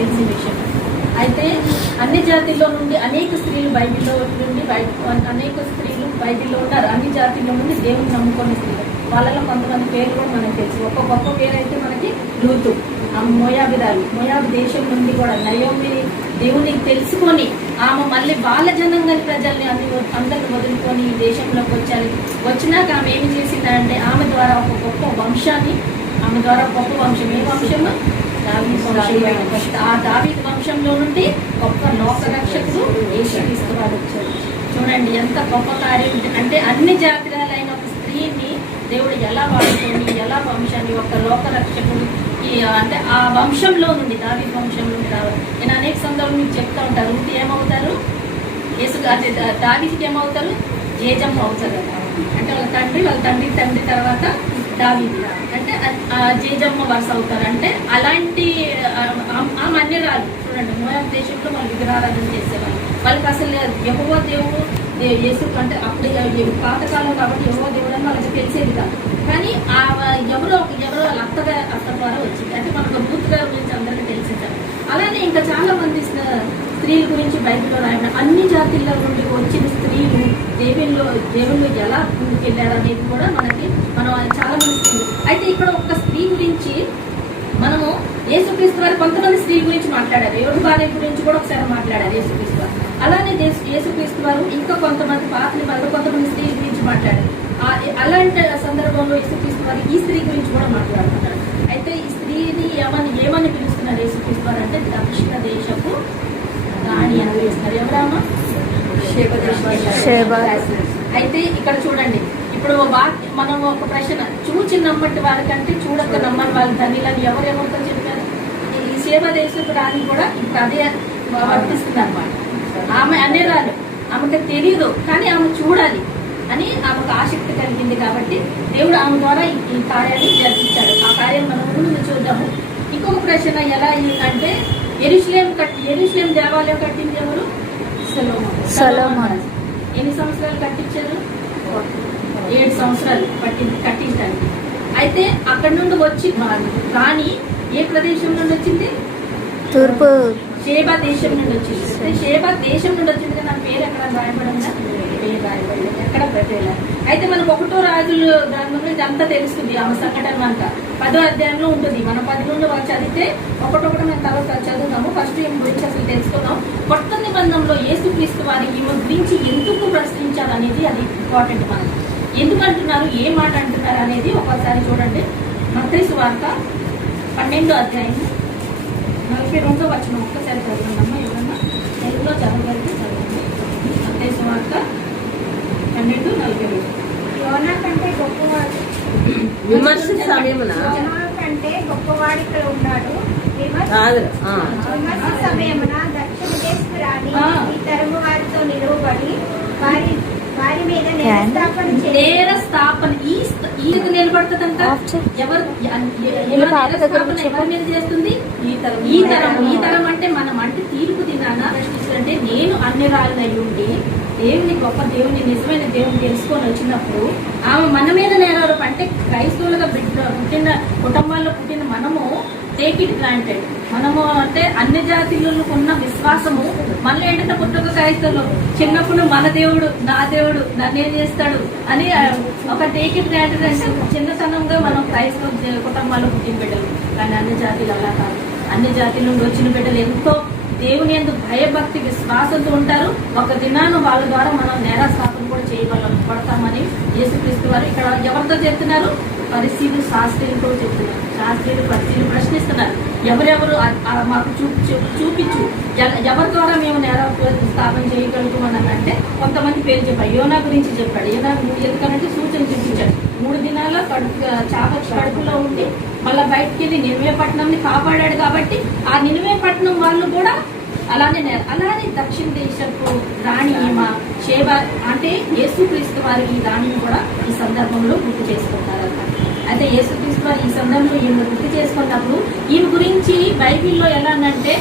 తెలిసిన విషయం. అయితే అన్ని జాతిల్లో నుండి అనేక స్త్రీలు బైబిల్లో నుండి అనేక స్త్రీలు బైబిల్లో ఉన్నారు. అన్ని జాతిల్లో నుండి దేవుని నమ్ముకొని స్త్రీలు, వాళ్ళలో కొంతమంది పేరు కూడా మనకు తెలుసు. ఒక గొప్ప పేరు అయితే మనకి రూతు, మోయాబిరాలు, మోయాబు దేశం నుండి కూడా నయోమి దేవుని తెలుసుకొని ఆమె మళ్ళీ వాళ్ళ జనంగాని ప్రజల్ని అందరిని వదులుకొని ఈ దేశంలోకి వచ్చినాక ఆమె ఏమి చేసిందంటే ఆమె ద్వారా ఒక గొప్ప వంశాన్ని, ఆమె ద్వారా గొప్ప వంశం, ఏ వంశము? ఆ దావీదు వంశంలో నుండి గొప్ప లోక రక్షకుడు యేసుక్రీస్తు వారు వచ్చారు. చూడండి ఎంత గొప్ప కార్యం అంటే అన్ని జాతీయాలైన ఒక స్త్రీని దేవుడు ఎలా వాడుకొని ఎలా వంశాన్ని ఒక లోక రక్షకుడు అంటే ఆ వంశంలో నుండి, దావీదు వంశంలో నుండి రావాలి. నేను అనేక సందర్భాలు మీకు చెప్తా ఉంటారు. రూతు ఏమవుతారు? అంటే దావీదుకి ఏమవుతారు? జేజమ్మ అవుతారు. అంటే వాళ్ళ తండ్రి తర్వాత దావీదు అంటే జేజమ్మ వరుస అవుతారు. అంటే అలాంటి ఆమె అన్యరాలు. చూడండి, మోయాబు దేశంలో వాళ్ళు విగ్రహారాధన చేసేవాళ్ళు. వాళ్ళకి అసలు యెహోవా దేవుడు యేసు అంటే అప్పుడు పాతకాలం కాబట్టి యెహోవా దేవుడు అని వాళ్ళకి తెలిసేది కాదు. కానీ ఎవరో వాళ్ళ అత్త ద్వారా వచ్చింది. అంటే మనకు రూతు గారి గురించి అందరికీ తెలిసింది. అలానే ఇంకా చాలా మంది స్త్రీల గురించి బైబిల్లో రాయడం, అన్ని జాతుల్లో నుండి వచ్చిన స్త్రీలు దేవుళ్ళు ఎలా ముందుకెళ్ళారు అనేది కూడా మనం చాలా మంది స్త్రీలు. అయితే ఇక్కడ ఒక స్త్రీ గురించి మనము యేసుక్రీస్తు వారు కొంతమంది స్త్రీ గురించి మాట్లాడారు. ఎవరి భార్య గురించి కూడా ఒకసారి మాట్లాడారు యేసుక్రీస్తు వారు. అలానే యేసుక్రీస్తు వారు ఇంకా కొంతమంది కొంతమంది స్త్రీ గురించి మాట్లాడారు. అలాంటి సందర్భంలో యేసుక్రీస్తు వారు ఈ స్త్రీ గురించి కూడా మాట్లాడుతున్నారు. అయితే ఈ స్త్రీని ఏమని పిలుస్తున్నారు యేసుక్రీస్తు వారు అంటే దక్షిణ దేశపు రాణి అని పిలుస్తున్నారు. ఎవరమ్మా? అయితే ఇక్కడ చూడండి, ఇప్పుడు మనం ఒక ప్రశ్న, చూచి నమ్మటి వారికంటే చూడక నమ్మని వాళ్ళ ధనిలని ఎవరెవరితో చెప్పారు? ఈ సేవ దేశపు రాణి కూడా ఇప్పుడు అదే వర్తిస్తుంది అన్నమాట. ఆమె అనేరాలు, ఆమెకు తెలియదు కానీ ఆమె చూడాలి అని ఆమెకు ఆసక్తి కలిగింది కాబట్టి దేవుడు ఆమె ద్వారా ఈ కార్యాన్ని జరిపించాడు. ఆ కార్యం మనం ముందు చూద్దాము. ఇంకొక ప్రశ్న ఎలా అంటే యెరూషలేం దేవాలయం కట్టింది ఎవరు? సొలొమోను. ఎన్ని సంవత్సరాలు కట్టించారు? 7 సంవత్సరాలు పట్టింది కట్టించడానికి. అయితే అక్కడ నుండి వచ్చి రాణి ఏ ప్రదేశం నుండి వచ్చింది? తూర్పు షేబా దేశం నుండి వచ్చింది. షేబా దేశం నుండి వచ్చింది కానీ నా పేరు ఎక్కడ రాయబడిందా? పేరు రాయబడింది, ఎక్కడ పెట్టేలా. అయితే మనకు 1వ రాజుల గ్రంథంలో ఇదంతా తెలుస్తుంది. ఆమె సంఘటన అంతా 10వ అధ్యాయంలో ఉంటుంది. మనం 10 నుండి చదివితే ఒకటొకటి మేము తర్వాత చదువుతాము. ఫస్ట్ ఈమె గురించి అసలు తెలుసుకుందాం. కొత్త నిబంధనలో యేసుక్రీస్తు వారి ఈమె గురించి ఎందుకు ప్రశ్నించారు అనేది అది ఇంపార్టెంట్. మనకి ఎందుకు అంటున్నారు, ఏ మాట అంటున్నారు అనేది ఒకసారి చూడండి. మత్తయి సువార్త 12వ అధ్యాయం 42వ వచనం ఒక్కసారి చదవండమ్మా. ఎవరన్నా తెలుగులో చదవగలిగితే చదవండి. మత్తయి సువార్త 12:42. యోనా కంటే గొప్పవాడు విమర్శ సమయమున కంటే గొప్పవాడు ఇక్కడ ఉన్నాడు. విమర్శ సమయమున దక్షిణ దేశపు రాణి ఈ తరము వారితో నిలువబడి వారి మీద నేర స్థాపన ఈ నిలబడుతుందంట. ఎవరి మీద చేస్తుంది? ఈ తరం అంటే మనం అంటే తీర్పు దినాన అంటే నేను అన్యరాలనై ఉండి దేవుని గొప్ప దేవుని నిజమైన దేవుని తెలుసుకొని వచ్చినప్పుడు ఆమె మన మీద నేరారోపణ అంటే క్రైస్తవులుగా పుట్టిన కుటుంబాల్లో పుట్టిన మనము టేక్ ఇట్ గ్రాంటెడ్. మనము అంటే అన్ని జాతులకు ఉన్న విశ్వాసము మళ్ళీ ఏంటంటే పుట్టుక క్రైస్తవులు చిన్నప్పుడు మన దేవుడు నా దేవుడు నన్నేం చేస్తాడు అని ఒక టేక్ ఇట్ గ్రాంటెడ్ అంటే చిన్నతనంగా మనం క్రైస్తవ కుటుంబాల్లో పుట్టిన బిడ్డలు. కానీ అన్ని జాతీయులు అలా కాదు. అన్ని జాతీయుల నుండి వచ్చిన బిడ్డలు ఎంతో దేవుని యందు భయభక్తి విశ్వాసంతో ఉంటారు. ఒక దినాన్ని వాళ్ళ ద్వారా మనం నేరస్థాపన కూడా చేయబడతామని యేసుక్రీస్తు వారు ఇక్కడ ఎవరితో చెప్తున్నారు? పరిశీలు శాస్త్రీయులతో చెప్తున్నారు. శాస్త్రీయులు పరిశీలు ప్రశ్నిస్తున్నారు. ఎవరెవరు మాకు చూపించు, ఎవరి ద్వారా మేము నేర స్థాపన చేయగలుగుతామని అంటే కొంతమంది పేరు చెప్పారు. యోనా గురించి చెప్పాడు. యోనా ఎందుకంటే సూచన చూపించాడు. 3 దినాల కడుపులో ఉండి మళ్ళీ బయటకు వెళ్ళి నినివే పట్టణంని కాపాడాడు కాబట్టి ఆ నినివే పట్టణం వాళ్ళు కూడా అలానే దక్షిణ దేశపు రాణి షేబ అంటే యేసుక్రీస్తు వారి ఈ రాణిని కూడా ఈ సందర్భంలో గుర్తు చేసుకుంటారన్నమాట. అయితే యేసుక్రీస్తు వారు ఈ సందర్భంలో ఈమె గుర్తు చేసుకున్నప్పుడు ఈమె గురించి బైబిల్లో ఎలా అంటే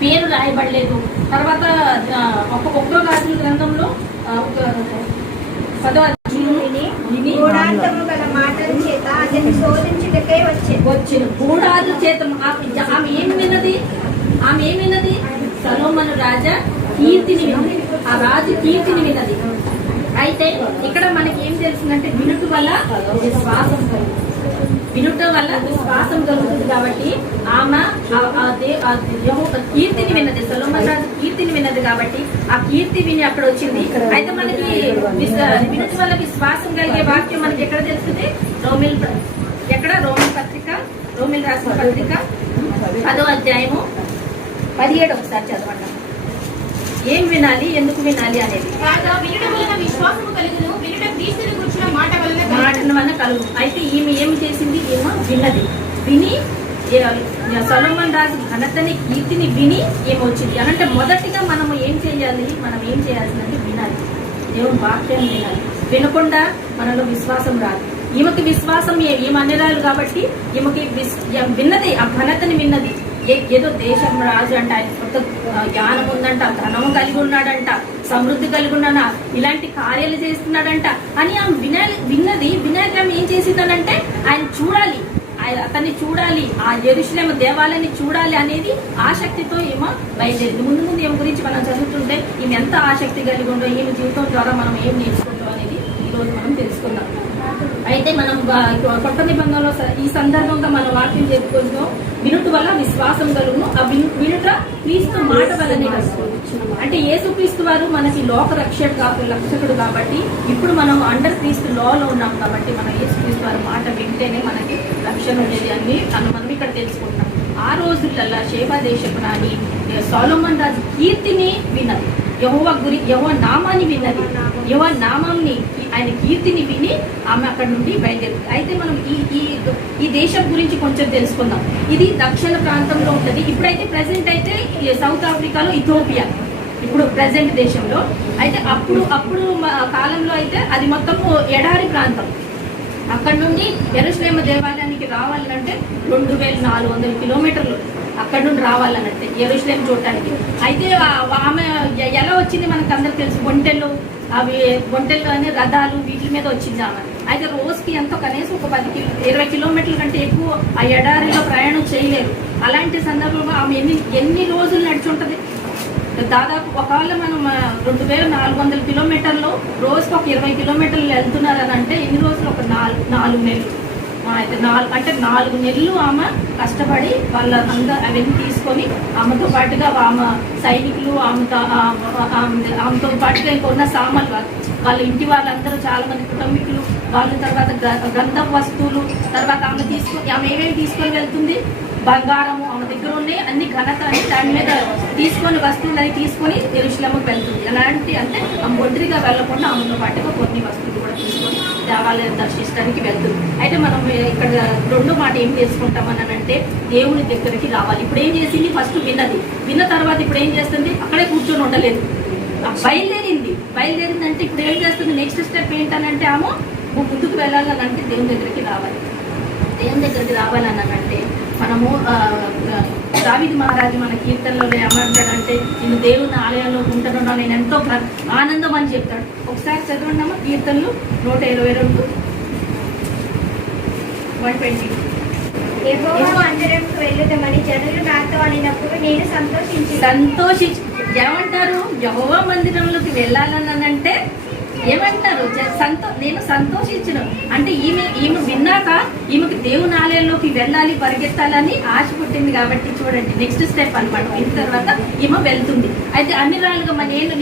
పేరు రాయబడలేదు. తర్వాత ఒక్కొక్క రాజుల గ్రంథంలో 10వ వచ్చిన గూఢాల చేత ఆమె ఏం విన్నది? ఆమె ఏం విన్నది? సొలొమోను రాజా కీర్తిని విన్నది. ఆ రాజు కీర్తిని విన్నది. అయితే ఇక్కడ మనకి ఏం తెలిసిందంటే వినుట వల్ల విశ్వాసం కలుగుతుంది. వినుట వల్ల విశ్వాసం కలుగుతుంది. కాబట్టి ఆమె కీర్తిని విన్నది. సొలొమోను రాజు కీర్తిని విన్నది కాబట్టి ఆ కీర్తి విని అక్కడ వచ్చింది. అయితే మనకి వినుట వల్ల విశ్వాసం కలిగే వాక్యం మనకి ఎక్కడ తెలుస్తుంది? రోమిల్ పత్రిక, రోమిల్ రాసిన పత్రిక 10వ అధ్యాయము 17 ఒకసారి చదవండి. ఏం వినాలి, ఎందుకు వినాలి అనేది. మాటల వల్ల కలుగు. అయితే ఈమె ఏం చేసింది? ఏమో విన్నది. విని సొలొమోను రాజు ఘనతని కీర్తిని విని ఏమొచ్చింది అంటే మొదటిగా మనం ఏం చేయాలి? మనం ఏం చేయాల్సిందంటే వినాలి. దేవుని వాక్యాన్ని వినాలి. వినకుండా మనలో విశ్వాసం రాదు. ఈమెకి విశ్వాసం ఈమె అన్యరాలు కాబట్టి ఈమెకి విన్నది, ఆ ఘనతని విన్నది. ఏదో దేశం రాజు అంట, ఆయన కొత్త జ్ఞానం ఉందంట, ధనము కలిగి ఉన్నాడంట, సమృద్ధి కలిగి ఉన్నాడా, ఇలాంటి కార్యాలు చేస్తున్నాడంట అని ఆమె విన్నది. వినాక ఆమె ఏం చేసిందనంటే ఆయన చూడాలి, అతన్ని చూడాలి, ఆ యెరూషలేము దేవాలయాన్ని చూడాలి అనేది ఆసక్తితో ఏమో బయలుదేరింది. ముందు ముందు ఈమె గురించి మనం చదువుతుంటే ఈమె ఎంత ఆసక్తి కలిగి ఉండో, ఈమె జీవితం ద్వారా మనం ఏం నేర్చుకుంటాం అనేది ఈరోజు మనం తెలుసుకుందాం. అయితే మనం కొత్త నిబంధనలో ఈ సందర్భంగా మనం వాక్యం చెప్పుకుంటాం. వినుట వల్ల విశ్వాసం కలుగును. ఆ వినుట క్రీస్తు మాట వల్లనే అంటే యేసుక్రీస్తు వారు మనకి లోక రక్షకుడు కాబట్టి ఇప్పుడు మనం అండర్ క్రీస్తు లోలో ఉన్నాం కాబట్టి మన యేసుక్రీస్తు వారి మాట వింటేనే మనకి రక్షణ ఉండేది అని మనం ఇక్కడ తెలుసుకుంటాం. ఆ రోజులలో షేబా దేశపు రాణి సొలొమోను రాజు కీర్తిని విన్నది. యెహోవా నామాన్ని విన్నది. యెహోవా నామాన్ని, ఆయన కీర్తిని విని ఆమె అక్కడ నుండి బయలుదేరింది. అయితే మనం ఈ దేశం గురించి కొంచెం తెలుసుకుందాం. ఇది దక్షిణ ప్రాంతంలో ఉంటుంది. ఇప్పుడైతే ప్రెసెంట్ అయితే సౌత్ ఆఫ్రికాలో ఇథియోపియా ఇప్పుడు ప్రెసెంట్ దేశంలో. అయితే అప్పుడు కాలంలో అయితే అది మొత్తం ఎడారి ప్రాంతం. అక్కడ నుండి యెరూషలేము దేవాలయానికి రావాలంటే 2400 కిలోమీటర్లు అక్కడ నుండి రావాలనంటే యెరూషలేము చూడటానికి. అయితే ఆమె ఎలా వచ్చింది మనకు అందరికి తెలుసు. ఒంటెలు అని రథాలు వీటి మీద వచ్చింది ఆమె. అయితే రోజుకి ఎంతో కనీసం ఒక 20 కిలోమీటర్ల కంటే ఎక్కువ ఆ ఎడారిలో ప్రయాణం చేయలేరు. అలాంటి సందర్భంలో ఆమె ఎన్ని రోజులు నడిచి ఉంటుంది? దాదాపు ఒకవేళ మనం 2400 కిలోమీటర్లు రోజుకి ఒక 20 కిలోమీటర్లు వెళ్తున్నారని అంటే ఎన్ని రోజులు? ఒక 4 నెలలు. అయితే 4 నెలలు ఆమె కష్టపడి అవన్నీ తీసుకొని ఆమెతో పాటుగా ఆమె సైనికులు ఆమెతో పాటుగా ఇంకొన్న సామాన్లు వాళ్ళ ఇంటి వాళ్ళందరూ చాలా మంది కుటుంబీకులు వాళ్ళు, తర్వాత గంధ వస్తువులు, తర్వాత ఆమె ఏమేమి తీసుకొని వెళ్తుంది? బంగారము ఆమె దగ్గర ఉన్నాయి, అన్ని ఘనత అని దాని మీద తీసుకొని వస్తువులు అవి తీసుకొని యెరూషలేముకు వెళ్తుంది. ఎలాంటి అంటే ఆమె ఒంటరిగా వెళ్లకుండా ఆమెతో పాటుగా కొన్ని వస్తువులు కూడా తీసుకొని దేవాలయం దర్శించడానికి వెళ్తుంది. అయితే మనం ఇక్కడ రెండో మాట ఏం చేసుకుంటామని అంటే దేవుని దగ్గరికి రావాలి. ఇప్పుడు ఏం చేసింది? ఫస్ట్ విన్న తర్వాత ఇప్పుడు ఏం చేస్తుంది? అక్కడే కూర్చొని ఉండలేదు, బయలుదేరిందంటే ఇప్పుడు ఏం చేస్తుంది? నెక్స్ట్ స్టెప్ ఏంటనంటే ఆమె ముందుకు వెళ్ళాలని అంటే దేవుని దగ్గరికి రావాలి. దేవుని దగ్గరికి రావాలనంటే మనము దావీదు మహారాజు మన కీర్తనలో ఏమంటాడంటే నేను దేవుని ఆలయంలో ఉంటున్నా, నేను ఎంతో ఆనందం అని చెప్తాడు. ఒకసారి చదవండి కీర్తనలు 122 120. యెహోవా మందిరంకు వెళ్ళుదామని జనులు నాతో అనినప్పుడు నేను సంతోషించి ఏమంటారు? యెహోవా మందిరంలోకి వెళ్ళాలనంటే ఏమంటారు? నేను సంతోషించను అంటే ఈమె విన్నాక ఈమెకు దేవుని ఆలయంలోకి వెళ్ళాలి, పరిగెత్తాలని ఆశ పుట్టింది కాబట్టి చూడండి నెక్స్ట్ స్టెప్ అనమాట. అయిన తర్వాత ఈమె వెళ్తుంది. అయితే అన్ని రాళ్ళుగా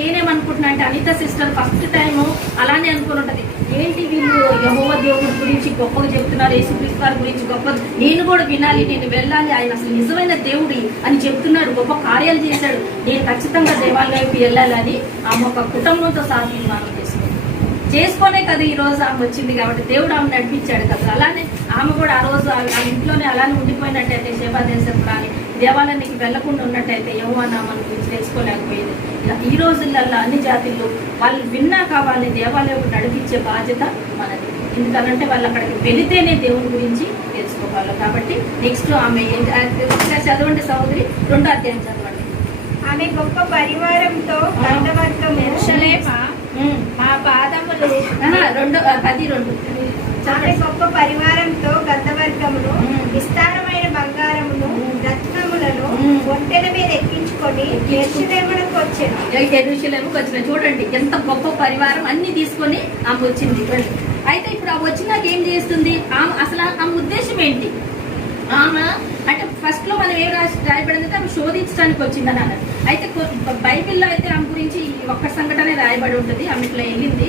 నేనేమనుకుంటున్నా అంటే అనిత సిస్టర్ ఫస్ట్ టైం అలానే అనుకుని ఉంటది. ఏంటి వీళ్ళు యెహోవా దేవుడి గురించి గొప్పగా చెప్తున్నారు, యేసుక్రీస్తు వారి గురించి గొప్ప, నేను కూడా వినాలి, నేను వెళ్ళాలి, ఆయన అసలు నిజమైన దేవుడి అని చెప్తున్నాడు, గొప్ప కార్యాలు చేశాడు, నేను ఖచ్చితంగా దేవాలయంకి వెళ్ళాలని ఆమె ఒక కుటుంబంతో సహా తీర్మానం చేసుకునే కదా ఈ రోజు ఆమె వచ్చింది. కాబట్టి దేవుడు ఆమె నడిపించాడు కదా. అలానే ఆమె కూడా ఆ రోజు ఆ ఇంట్లోనే అలానే ఉండిపోయినట్టయితే షేబా దేశం కానీ దేవాలయానికి వెళ్లకుండా ఉన్నట్టయితే యెహోవా నామాన్ని గురించి తెలుసుకోలేకపోయేది. ఇలా ఈ రోజులలో అన్ని జాతుల్లో వాళ్ళు విన్నాక వాళ్ళని దేవాలయం నడిపించే బాధ్యత మనది. ఎందుకనంటే వాళ్ళు అక్కడికి వెళితేనే దేవుని గురించి తెలుసుకోవాలి. కాబట్టి నెక్స్ట్ ఆమె చదవండి సహోదరి 2వ అధ్యాయం చదవండి. ఆమె గొప్ప పరివారంతో మా పాదములు 2:12. ఆమె గొప్ప పరివారంతో గంధవర్గమును విస్తారమైన బంగారమును రత్నముల బాలకులను ఒంటెల మీద ఎక్కించుకొని యెరూషలేమునకు వచ్చెను. యెరూషలేముకు వచ్చిన చూడండి ఎంత గొప్ప పరివారం అన్ని తీసుకొని ఆమె వచ్చింది. అయితే ఇప్పుడు ఆ వచ్చినాక ఏం చేస్తుంది ఆమె, అసలు ఆమె ఉద్దేశం ఏంటి? ఆమె అంటే ఫస్ట్ లో మనం ఏం రాయబడిందంటే ఆమె శోధించడానికి వచ్చిందని అన్నారు. అయితే బైబిల్లో అయితే ఆమె గురించి ఒక్క సంఘటనే రాయబడి ఉంటుంది. ఆమె ఇట్లా వెళ్ళింది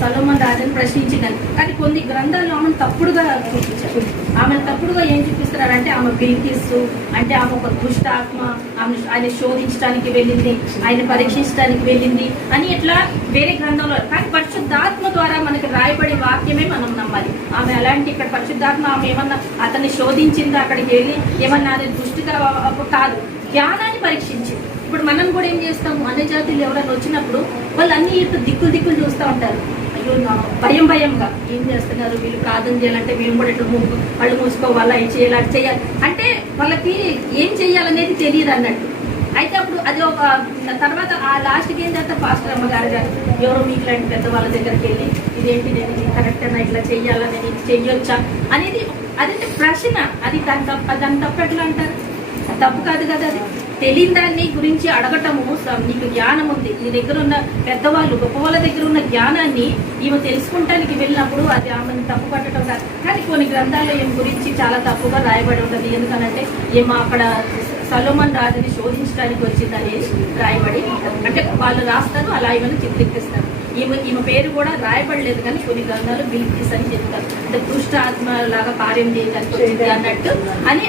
సొలొమోను రాజుని ప్రశ్నించిందని. కానీ కొన్ని గ్రంథాల్లో ఆమెను తప్పుడుగా చూపించారు. ఆమెను తప్పుడుగా ఏం చూపిస్తున్నారంటే ఆమె బిల్కిస్సు అంటే ఆమె ఒక దుష్ట ఆత్మ, ఆమె ఆయన శోధించడానికి వెళ్ళింది, ఆయన పరీక్షించడానికి వెళ్ళింది అని ఇట్లా వేరే గ్రంథంలో. కానీ పరిశుద్ధాత్మ ద్వారా మనకి రాయబడి వాక్యమే మనం నమ్మాలి. ఆమె అలాంటి ఇక్కడ పరిశుద్ధాత్మ ఆమె ఏమన్నా అతన్ని శోధించిందా, అక్కడికి వెళ్ళి ఏమన్నా అది దుష్టిగా కాదు, జ్ఞానాన్ని పరీక్షించింది. ఇప్పుడు మనం కూడా ఏం చేస్తాము, అన్ని జాతులు ఎవరైనా వచ్చినప్పుడు వాళ్ళు అన్ని దిక్కులు చూస్తూ ఉంటారు. అయ్యో భయంగా ఏం చేస్తున్నారు వీళ్ళు, ప్రార్థన చేయాలంటే వీళ్ళు కూడా ఇట్లా వాళ్ళు మూసుకోవాలా, ఇది చేయాలి అది చేయాలి అంటే వాళ్ళకి ఏం చేయాలనేది తెలియదు అన్నట్టు. అయితే అప్పుడు అది ఒక తర్వాత ఆ లాస్ట్కి ఏం చేస్తారు, పాస్టర్ అమ్మగారు గారు ఎవరో మీకు లాంటి పెద్ద వాళ్ళ దగ్గరికి వెళ్ళి ఇదేంటి నేను ఇది కరెక్ట్ అయినా ఇట్లా చెయ్యాలా, నేను ఇది చెయ్యొచ్చా అనేది అదంటే ప్రశ్న. అది దాని తప్పు ఎట్లా అంటారు? తప్పు కాదు కదా. అది తెలియని దాన్ని గురించి అడగటము, నీకు జ్ఞానం ఉంది, నీ దగ్గర ఉన్న పెద్దవాళ్ళు గొప్ప వాళ్ళ దగ్గర ఉన్న జ్ఞానాన్ని ఈమె తెలుసుకుంటానికి వెళ్ళినప్పుడు అది ఆమెను తప్పు పట్టడం కాదు. కానీ కొన్ని గ్రంథాల్లో ఈమె గురించి చాలా తప్పుగా రాయబడి ఉంటుంది. ఎందుకనంటే ఈమె అక్కడ సొలొమోను రాజుని శోధించడానికి వచ్చిందని రాయబడి అంటే వాళ్ళు రాస్తారు, అలా ఈమెను చిత్రీకరిస్తారు. ఈమె పేరు కూడా రాయబడలేదు, కానీ కొన్ని గ్రంథాలు బిల్కిస్ అని చెప్తారు. అంటే దుష్ట ఆత్మ లాగా కార్యం చేయడానికి వచ్చింది అన్నట్టు అని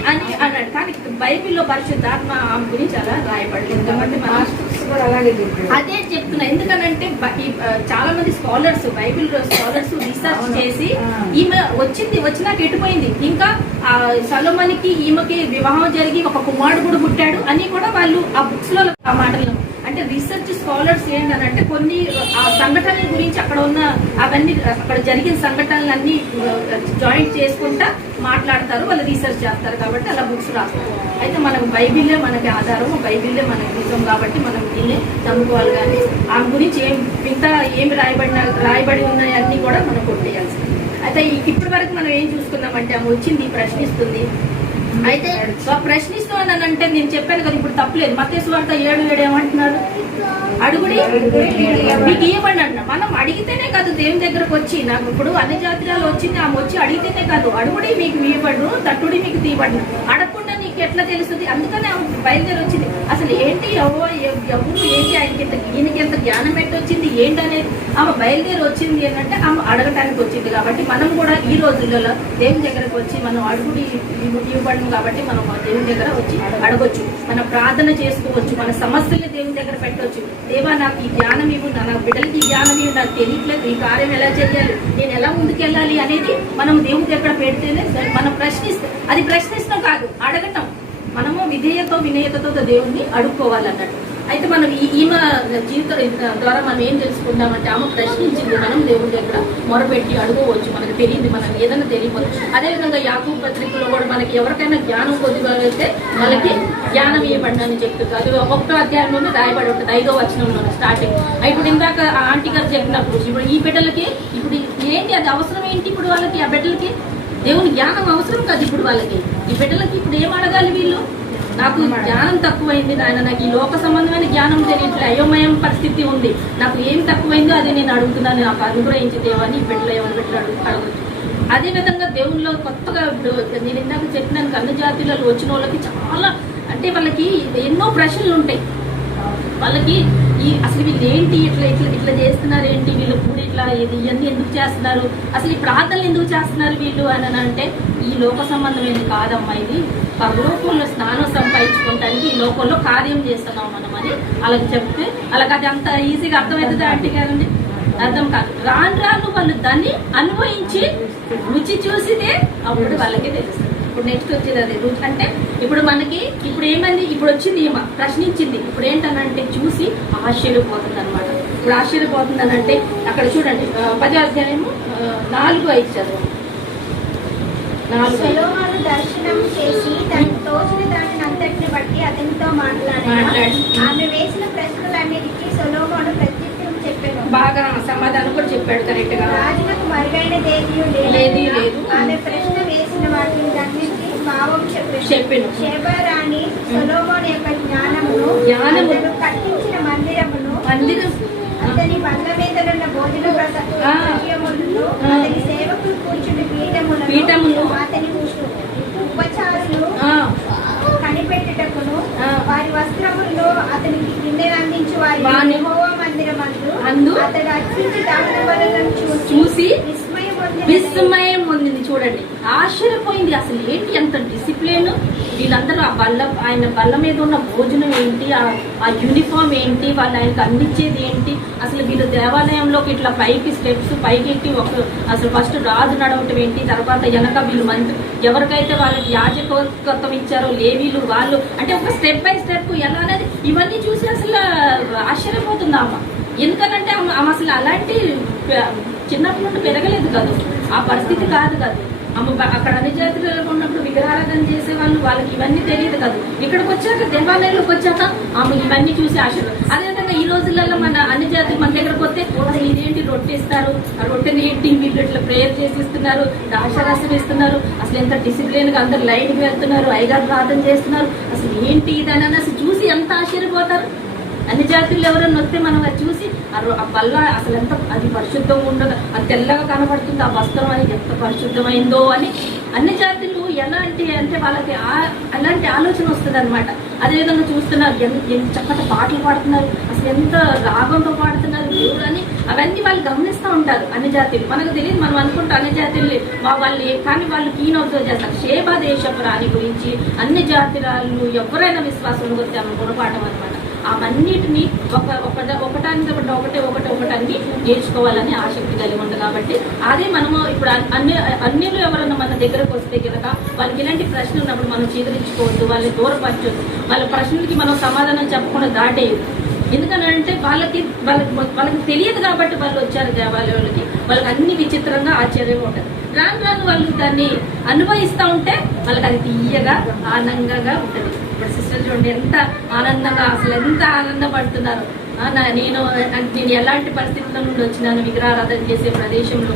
అన్నాడు. కానీ బైబిల్లో పరిశుద్ధాత్మ ఆమె గురించి అలా రాయబడలేదు. కాబట్టి అదే చెప్తున్నా. ఎందుకనంటే చాలా మంది స్కాలర్స్, బైబిల్ స్కాలర్స్ రీసెర్చ్ చేసి ఈమె వచ్చినాక ఎటుపోయింది, ఇంకా సొలొమోనుకి ఈమెకి వివాహం జరిగి ఒక కుమారుడు కూడా పుట్టాడు అని కూడా వాళ్ళు ఆ బుక్స్ లో ఆ మాటలు అంటే రీసెర్చ్ స్కాలర్స్ ఏంటంటే కొన్ని ఆ సంఘటనల గురించి అక్కడ ఉన్న అవన్నీ అక్కడ జరిగిన సంఘటనలన్నీ జాయింట్ చేసుకుంటా మాట్లాడతారు, వాళ్ళు రీసెర్చ్ చేస్తారు. కాబట్టి అలా బుక్స్ రాస్తారు. అయితే మనకు బైబిల్లే మనకి ఆధారం, బైబిల్లే మనకి నిజం. కాబట్టి మనం దీన్నే నమ్ముకోవాలి. కానీ ఆమె గురించి ఏం రాయబడి ఉన్నాయి అన్ని కూడా మనం కొట్టేయాల్సింది. అయితే ఇప్పటి వరకు మనం ఏం చూసుకున్నామంటే ఆమె వచ్చింది, ప్రశ్నిస్తుంది. అయితే ప్రశ్నిస్తూ అని అంటే నేను చెప్పాను కదా, ఇప్పుడు తప్పలేదు. మత్తయి సువార్త 7:7 ఏమంటున్నారు, అడుగుడి మీకు ఇవ్వబడి అంటున్నా. మనం అడిగితేనే కాదు దేవుని దగ్గరకు వచ్చి, నాకు ఇప్పుడు అన్ని జాతీయాలు వచ్చింది, ఆమె వచ్చి అడిగితేనే కాదు, అడుగుడి మీకు ఇవ్వబడు, తట్టుడి మీకు తీయబడిన. అడగకుండా నీకు ఎట్లా తెలుస్తుంది? అందుకని ఆమె బయలుదేరి వచ్చింది. అసలు ఏంటి ఎవరు ఏంటి, ఈయనకి ఎంత జ్ఞానం పెట్టి వచ్చింది ఏంటనేది ఆమె బయలుదేరి వచ్చింది ఏంటంటే ఆమె అడగటానికి వచ్చింది. కాబట్టి మనం కూడా ఈ రోజులలో దేవుని దగ్గరకు వచ్చి మనం అడుగుడి ఇవ్వబడము. కాబట్టి మనం దేవుని దగ్గర వచ్చి అడగొచ్చు, మన ప్రార్థన చేసుకోవచ్చు, మన సమస్యల్ని దేవుని దగ్గర పెట్టవచ్చు. దేవా నాకు ఈ జ్ఞానం ఇవ్వు, నా బిడ్డలకి ఈ జ్ఞానం ఇవ్వు, నాకు తెలియట్లేదు, ఈ కార్యం ఎలా చేయాలి, నేను ఎలా ముందుకెళ్ళాలి అనేది మనం దేవుని దగ్గర పెడితేనే మనం అది ప్రశ్నిస్తాం కాదు, అడగటం. మనము వినయతతో దేవుణ్ణి అడుక్కోవాలన్నట్టు. అయితే మనం ఈమె జీవితం ద్వారా మనం ఏం తెలుసుకుంటామంటే ఆమె ప్రశ్నించింది, మనం దేవుని దగ్గర మొరపెట్టి అడుకోవచ్చు, మనకు తెలియదు, మనకు ఏదైనా తెలియదు. అదేవిధంగా యాకోబు పత్రికలో కూడా మనకి ఎవరికైనా జ్ఞానం కొద్దిగా వెళ్తే వాళ్ళకి జ్ఞానం ఇవ్వబడి అని చెప్తుంది. అది 1వ అధ్యాయంలోనే రాయబడి ఉంటుంది, 5వ వచనంలో స్టార్టింగ్. ఇప్పుడు ఇందాక ఆ ఆంటీ గారు చెప్పినప్పుడు ఇప్పుడు ఈ బిడ్డలకి ఇప్పుడు ఏంటి అది అవసరం ఏంటి, ఇప్పుడు వాళ్ళకి ఆ బిడ్డలకి దేవుని జ్ఞానం అవసరం కాదు. ఇప్పుడు వాళ్ళకి ఈ బిడ్డలకి ఇప్పుడు ఏం అడగాలి, వీళ్ళు నాకు జ్ఞానం తక్కువైంది నాయన, నాకు ఈ లోక సంబంధమైన జ్ఞానం తెలియట్లే, అయోమయం పరిస్థితి ఉంది, నాకు ఏం తక్కువైందో అదే నేను అడుగుతున్నాను, నాకు అనుగ్రహించి దేవాన్ని ఈ బిడ్డలు ఎవరు బిడ్డలు అడగచ్చు. అదేవిధంగా దేవునిలో కొత్తగా నేను ఇందాక చెప్పినాను, అన్ని జాతీయులలో వచ్చిన వాళ్ళకి చాలా అంటే వాళ్ళకి ఎన్నో ప్రశ్నలు ఉంటాయి. వాళ్ళకి అసలు వీళ్ళు ఏంటి, ఇట్లా చేస్తున్నారు ఏంటి, వీళ్ళు కూడా ఇట్లా ఇవన్నీ ఎందుకు చేస్తున్నారు, అసలు ఈ ప్రార్థనలు ఎందుకు చేస్తున్నారు వీళ్ళు అని అంటే, ఈ లోక సంబంధమైనది కాదమ్మా, ఇది పరలోకంలో స్నానం సంపాదించుకోవటానికి ఈ లోకంలో కార్యం చేస్తున్నాం మనం అని వాళ్ళకి చెప్తే వాళ్ళకి అది అంత ఈజీగా అర్థమవుతుంది ఆంటీ గారండి. అర్థం కాదు. రాను వాళ్ళు దాన్ని అనుభవించి రుచి చూసితే అప్పుడు వాళ్ళకి తెలుస్తుంది. ఇప్పుడు నెక్స్ట్ వచ్చేది అదే రుచి అంటే ఇప్పుడు మనకి ఇప్పుడు ఏమైంది, ఇప్పుడు వచ్చింది ఏమో ప్రశ్నించింది, ఇప్పుడు ఏంటనంటే చూసి ఆశ్చర్యపోతుంది అనమాట. ఇప్పుడు ఆశ్చర్యపోతుందని అంటే అక్కడ చూడండి 10వ అధ్యాయము 4-5 చదువు. సొలొమోను దర్శనం చేసి తనకు తోచిన దానిని అంతటిని బట్టి అతనితో మాట్లాడి ఆమె వేసిన ప్రశ్నలన్నిటికీ సొలొమోను ప్రత్యుత్తరం చెప్పాడు. బాగా సమాధానం కూడా చెప్పాడు కరెక్ట్ గా. రాజులకు మరుగైనదేదీ లేదు. ఆమె ప్రశ్న వేసిన వాటిని అన్నింటినీ భావం చెప్పెను. షేబా రాణి సొలొమోను యొక్క జ్ఞానమును అతడు కట్టించిన మందిరం అతని బల్ల మీదనున్న భోజన ద్రవ్యములను అతని సేవకులు కూర్చుని పీఠములను అతని ఉపచారులు కనిపెట్టుటకును వారి వస్త్రముల్లో అతనికి గిన్నెలు అందించి వారి యెహోవా మందిరమందు అతడు అర్పించి దాఖలను చూసి విస్మయం పొందింది. చూడండి, ఆశ్చర్యపోయింది. అసలు ఏంటి ఎంత డిసిప్లిన్, వీళ్ళందరూ ఆయన బల్ల మీద ఉన్న భోజనం ఏంటి, ఆ యూనిఫామ్ ఏంటి, వాళ్ళు ఆయనకు అందించేది ఏంటి, అసలు వీళ్ళు దేవాలయంలోకి ఇట్లా పైకి స్టెప్స్ పైకి ఎక్కి అసలు ఫస్ట్ రాజు నడవటం ఏంటి, తర్వాత వెనక వీళ్ళు మంత్రి ఎవరికైతే వాళ్ళకి యాజకత్వం ఇచ్చారో లేవీలు వాళ్ళు, అంటే ఒక స్టెప్ బై స్టెప్ ఎలా అనేది ఇవన్నీ చూసి అసలు ఆశ్చర్యపోతుంది అమ్మ. ఎందుకనంటే ఆమె అసలు అలాంటి చిన్నప్పటి నుండి పెరగలేదు కాదు, ఆ పరిస్థితి కాదు కాదు. అక్కడ అన్ని జాతులలో ఉన్నప్పుడు విగ్రహారాధన చేసే వాళ్ళకి ఇవన్నీ తెలియదు కాదు. ఇక్కడికి వచ్చాక దేవాలయంలోకి వచ్చాక ఆమె ఇవన్నీ చూసి ఆశలు. అదేవిధంగా ఈ రోజులలో మన అన్ని జాతులు మన దగ్గరకు వస్తే అసలు ఇదేంటి రొట్టె ఇస్తారు, ఆ రొట్టెని ఏంటి వీళ్ళు ఇట్లా ప్రేయర్ చేసిస్తున్నారు, ఆశరాశం ఇస్తున్నారు, అసలు ఎంత డిసిప్లిన్ గా అందరు లైన్కి వెళ్తున్నారు, అయ్యగారు ప్రార్థన చేస్తున్నారు, అసలు ఏంటి ఇదని అసలు చూసి ఎంత ఆశ్చర్యపోతారు. అన్ని జాతులు ఎవరైనా వస్తే మనం అది చూసి ఆ బల్ల అసలు ఎంత అది పరిశుద్ధంగా ఉండదు, అది తెల్లగా కనబడుతుంది, ఆ వస్త్రం అని ఎంత పరిశుద్ధమైందో అని అన్ని జాతులు ఎలాంటి అంటే వాళ్ళకి అలాంటి ఆలోచన వస్తుంది అనమాట. అదేవిధంగా చూస్తున్నారు ఎంత చక్కటి పాటలు పాడుతున్నారు, అసలు ఎంత రాగంతో పాడుతున్నారు దేవుడు అని అవన్నీ వాళ్ళు గమనిస్తూ ఉంటారు అన్ని జాతులు. మనకు తెలియదు, మనం అనుకుంటాం అన్ని జాతులు వాళ్ళు, కానీ వాళ్ళు కీనవుతో చేస్తారు. షేబా దేశపు రాణి గురించి అన్ని జాతిరాలు ఎవరైనా విశ్వాసం వస్తే ఆమె గుణపాఠం అనమాట. అవన్నిటిని ఒకటాన్ని నేర్చుకోవాలని ఆసక్తి కలిగి ఉంది. కాబట్టి అదే మనము ఇప్పుడు అన్యులు ఎవరన్నా మన దగ్గరకు వస్తే కనుక వాళ్ళకి ఇలాంటి ప్రశ్నలు ఉన్నప్పుడు మనం చీదరించుకోవద్దు, వాళ్ళని దూరపరచొద్దు, వాళ్ళ ప్రశ్నలకి మనం సమాధానం చెప్పకుండా దాటేయదు. ఎందుకనంటే వాళ్ళకి తెలియదు కాబట్టి వాళ్ళు వచ్చారు దేవాలయాలకి, వాళ్ళకి అన్ని విచిత్రంగా ఆశ్చర్యంగా ఉంటుంది. రాను వాళ్ళు దాన్ని అనుభవిస్తూ ఉంటే వాళ్ళకి అది తీయగా ఆనందంగా ఉంటుంది. ఇప్పుడు సిస్టర్ చూడండి ఎంత ఆనందంగా, అసలు ఎంత ఆనందపడుతున్నారు. నేను ఎలాంటి పరిస్థితుల నుండి వచ్చినాను, విగ్రహారాధన చేసే ప్రదేశంలో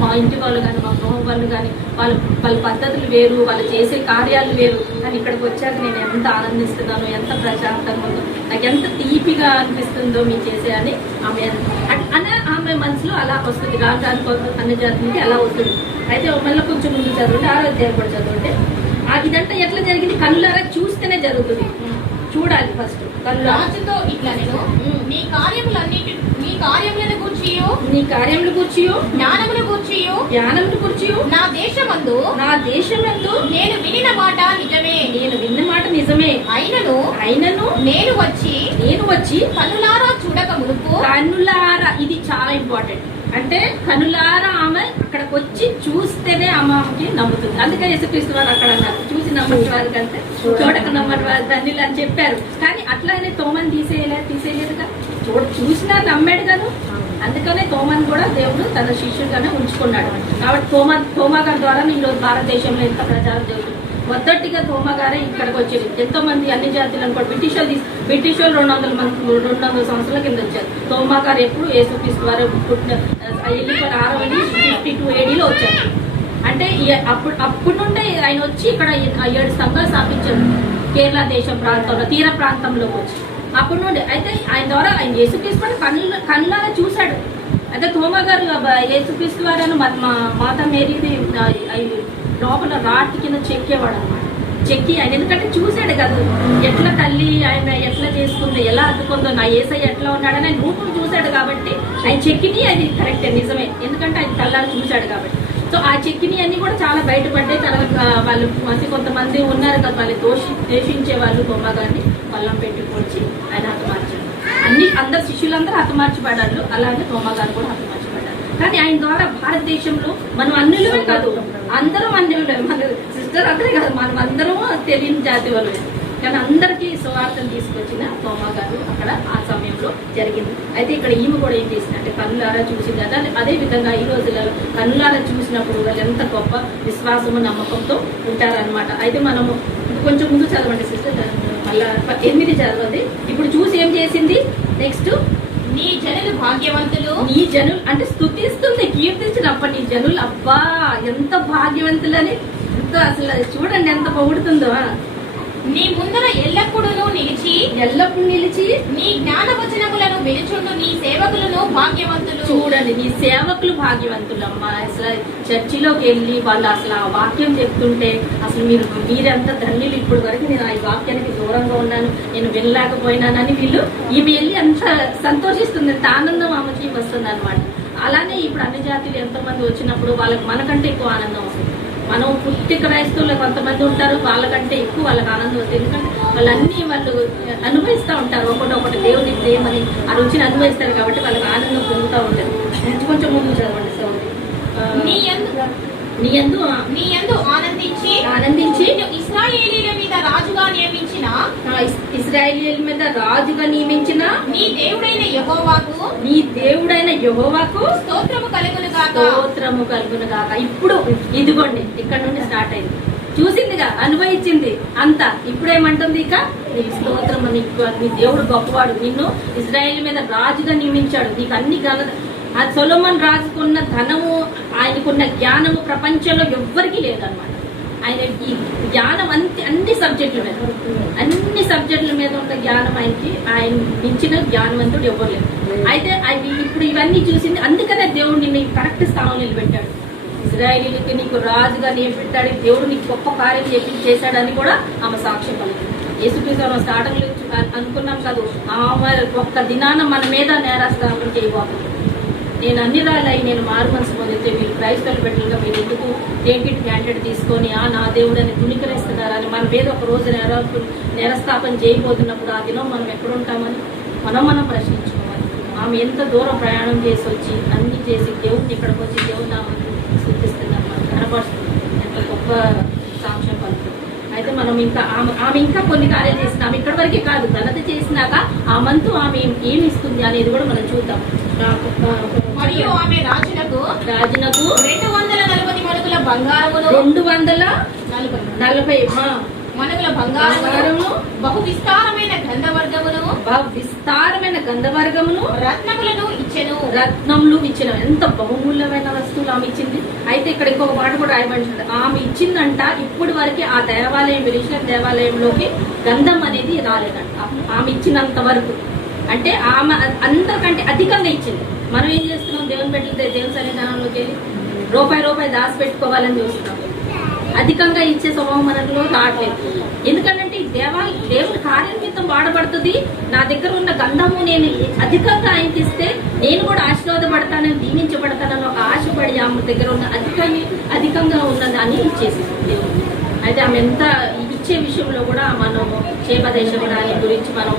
మా ఇంటి వాళ్ళు కానీ మా గృహం వాళ్ళు కానీ వాళ్ళ పద్ధతులు వేరు, వాళ్ళు చేసే కార్యాలు వేరు, కానీ ఇక్కడికి వచ్చాక నేను ఎంత ఆనందిస్తున్నాను, ఎంత ప్రశాంతంగా ఉందో, నాకు ఎంత తీపిగా అనిపిస్తుందో మీ చేసే అని ఆమె మనసులో అలా వస్తుంది. రాజానికి అన్ని జాతులకి అలా వస్తుంది. అయితే మళ్ళీ కొంచెం ముందు చదవండి, 6వ అధ్యాయం కూడా చదవండి. ఇదంతా ఎట్లా జరిగింది, కళ్ళారా చూస్తేనే జరుగుతుంది. చూడాలి ఫస్ట్ రాజుతో ఇట్లా నేను నీ కార్యములను గూర్చియో జ్ఞానమును గూర్చియో నా దేశమందు నేను వినిన మాట నిజమే అయినను నేను వచ్చి కనులారా చూడక మునుపు ఇది చాలా ఇంపార్టెంట్. అంటే కనులారా ఆమె అక్కడికి వచ్చి చూస్తేనే ఆమెకి నమ్ముతుంది. అందుకే యేసుక్రీస్తు వారు అక్కడ అన్నారు, చూసి నమ్మటి వారి కంటే చూడక నమ్మటి వారి ధన్యులు అని చెప్పారు. కానీ అట్లానే తోమని తీసేయలేదుగా, చూసినా నమ్మాడు కదా. అందుకనే తోమని కూడా దేవుడు తన శిష్యుడిగానే ఉంచుకున్నాడు. కాబట్టి తోమా గారి ద్వారా ఈరోజు భారతదేశంలో ఎంత ప్రచారం జరుగుతుంది. మొదటిగా తోమా గారే ఇక్కడికి వచ్చేది. ఎంతో మంది అన్ని జాతులను కూడా బ్రిటిష్ వాళ్ళు 200 సంవత్సరాల కింద వచ్చారు. తోమా గారు ఎప్పుడు యేసుక్రీస్తు వారు పుట్టిన 652 AD వచ్చారు. అంటే అప్పుడు నుండే ఆయన వచ్చి ఇక్కడ 7 స్తంభాలు స్థాపించారు కేరళ దేశం ప్రాంతంలో, తీర ప్రాంతంలోకి వచ్చి అప్పటి నుండి. అయితే ఆయన ద్వారా ఆయన యేసుక్రీస్తు కళ్ళారా చూశాడు. అయితే తోమా గారు యేసుక్రీస్తు వారు మాత మేరీది లోపల రాటి కింద చెక్కేవాడు అనమాట. చెక్కి ఆయన ఎందుకంటే చూశాడు కదా ఎట్లా తల్లి ఆయన ఎట్లా చేసుకుందో, ఎలా అద్దుకుందో, నా యేసయ్య ఎట్లా ఉన్నాడని ఆయన రూపం చూశాడు. కాబట్టి ఆయన చెక్కిని అది కరెక్ట్ నిజమే, ఎందుకంటే ఆయన కళ్ళారు చూశాడు కాబట్టి. సో ఆ చెక్కిని అన్ని కూడా చాలా బయటపడ్డాయి. తర్వాత వాళ్ళు కొంతమంది ఉన్నారు కదా, వాళ్ళు దూషించే వాళ్ళు తోమా గారిని పల్లం పెట్టి పొడిచి ఆయన హతమార్చారు. అందరు శిష్యులందరూ హతమార్చబడ్డారు, అలాగే తోమా గారు కూడా హతమార్చబడ్డారు. కానీ ఆయన ద్వారా భారతదేశంలో మనం అన్యులమే కాదు, అందరం అన్యులే, మన సిస్టర్ అందరే కాదు, మనం అందరం తెలియని జాతి వాళ్ళు. కానీ అందరికీ సువార్తను తీసుకొచ్చిన తోమా గారు అక్కడ ఆ సమయంలో జరిగింది. అయితే ఇక్కడ ఈమె కూడా ఏం చేసింది అంటే కన్నులారా చూసింది కదా. అదే విధంగా ఈ రోజులలో కన్నులారా చూసినప్పుడు వాళ్ళు ఎంత గొప్ప విశ్వాసము నమ్మకంతో ఉంటారనమాట. అయితే మనము కొంచెం ముందు చదవండి సిస్టర్, మళ్ళా 8 చదవండి. ఇప్పుడు చూసి ఏం చేసింది నెక్స్ట్, నీ జనులు భాగ్యవంతులు, నీ జనులు అంటే స్తుతిస్తుంది, కీర్తించినప్ప నీ జనులు అబ్బా ఎంత భాగ్యవంతులని ఎంత అసలు అది చూడండి ఎంత పొగుడుతుందో. నీ ముందర ఎల్లప్పుడూ నిలిచి నీ జ్ఞాన వచనములను వినుచుండు నీ సేవకులను భాగ్యవంతులు. చూడండి, నీ సేవకులు భాగ్యవంతులు అమ్మా. అసలు చర్చిలోకి వెళ్ళి వాళ్ళు అసలు ఆ వాక్యం చెప్తుంటే అసలు మీరెంత ధన్యులు. ఇప్పుడు వరకు నేను ఆ వాక్యానికి దూరంగా ఉన్నాను, నేను వినలేకపోయినానని వీళ్ళు ఈమె వెళ్ళి అంత సంతోషిస్తుంది, అంత ఆనందం ఆమెకి వస్తుంది అనమాట. అలానే ఇప్పుడు అన్ని జాతులు ఎంతమంది వచ్చినప్పుడు వాళ్ళకి మనకంటే ఎక్కువ ఆనందం వస్తుంది. మనం పుట్టి క్రైస్తవులు కొంతమంది ఉంటారు, వాళ్ళకంటే ఎక్కువ వాళ్ళకి ఆనందం వస్తుంది. ఎందుకంటే వాళ్ళు అనుభవిస్తూ ఉంటారు, ఒకటి దేవుని ప్రేమని ఆ రుచిని అనుభవిస్తారు కాబట్టి వాళ్ళకి ఆనందం పొందుతూ ఉంటారు. కొంచెం ముందు చదవండి సౌండ్. నీ యందు ఆనందించి ఇశ్రాయేలీయుల మీద రాజుగా నియమించిన నీ దేవుడైన యెహోవాకు స్తోత్రము కలుగును గాక. ఇప్పుడు ఇదిగోండి ఇక్కడ నుండి స్టార్ట్ అయింది. చూసిందిగా, అనుభవించింది అంతా. ఇప్పుడేమంటుంది, ఇక నీ స్తోత్రం, నీ దేవుడు గొప్పవాడు, నిన్ను ఇశ్రాయేలు మీద రాజుగా నియమించాడు, నీకు అన్ని ఘనత. ఆ సొలొమోను రాజుకున్న ధనము, ఆయనకున్న జ్ఞానము ప్రపంచంలో ఎవ్వరికీ లేదనమాట. ఆయన ఈ జ్ఞానం అన్ని సబ్జెక్టుల మీద ఉన్న జ్ఞానం ఆయనకి, ఆయన మించిన జ్ఞానవంతుడు ఎవరు లేదు. అయితే ఇప్పుడు ఇవన్నీ చూసింది, అందుకనే దేవుడు నిన్ను కరెక్ట్ స్థానంలో నిలబెట్టాడు. ఇశ్రాయేలీయులకి నీకు రాజుగా నిలబెట్టాడు, దేవుడు నీకు గొప్ప కార్యం చేశాడని కూడా ఆమె సాక్ష్యం పలికింది. యేసుక్రీస్తు స్టార్టింగ్ అనుకున్నాం కాదు, ఆమె ఒక్క దినాన మన మీద నేరస్తామని చేయబోతుంది. నేను అన్ని రాళ్ళయి నేను మారు మనసు పొందితే వీళ్ళు క్రైస్తవులు పెట్టిగా మీరు ఎందుకు టేకిట్ క్యాండిడేట్ తీసుకొని నా దేవుడు అని తుణికరిస్తున్నారని మన మీద ఒక రోజు నేరస్థాపన చేయబోతున్నప్పుడు ఆ దినం మనం ఎక్కడుంటామని మనం ప్రశ్నించుకోవాలి. ఆమె ఎంత దూరం ప్రయాణం చేసి వచ్చి అన్ని చేసి దేవుడిని ఇక్కడికి వచ్చి దేవుడు నామని సూచిస్తున్నాం, కనపరుస్తుంది. ఎంత గొప్ప సాక్ష్యం పలుకుతుంది. అయితే మనం ఆమె ఇంకా కొన్ని కార్యాలు చేసిన, ఆమె ఇక్కడి వరకే కాదు, ఘనత చేసినాక ఆ మంతు ఆమె ఏమి ఇస్తుంది అనేది కూడా మనం చూద్దాం. మరియు ఆమె రాజునకు 240 మణుగుల బంగారమును 240 మణుగుల బంగారమును బహు విస్తారమైన గంధవర్గమును రత్నములు ఇచ్చెను. ఎంత బహుమూల్యమైన వస్తువులు ఆమె ఇచ్చింది. అయితే ఇక్కడ ఇంకొక మాట కూడా రాయబడింది, ఆమె ఇచ్చిందంట ఇప్పటి వరకే ఆ దేవాలయం, యెరూషలేము దేవాలయంలోకి గంధం అనేది రాలేదంట. ఆమె ఇచ్చినంత వరకు అంటే ఆమె అందరికంటే అధికంగా ఇచ్చింది. మనం ఏం చేస్తున్నాం, దేవుని పెట్టితే దేవుని సన్నిధానంలోకి వెళ్ళి రూపాయి దాచి పెట్టుకోవాలని చూస్తున్నాం. అధికంగా ఇచ్చే స్వభావం మనలో రావట్లేదు. ఎందుకంటే దేవుని కార్యనిమిత్తం వాడబడుతుంది. నా దగ్గర ఉన్న గంధము నేను అధికంగా ఆయనకి ఇస్తే నేను కూడా ఆశీర్వాదపడతానని, దీవించబడతానని ఒక ఆశపడి ఆమె దగ్గర ఉన్న అధికంగా ఉన్నదాన్ని ఇచ్చేసింది దేవుడు. అయితే ఆమె ఎంత ఇచ్చే విషయంలో కూడా మనము చేప దేశం గురించి మనం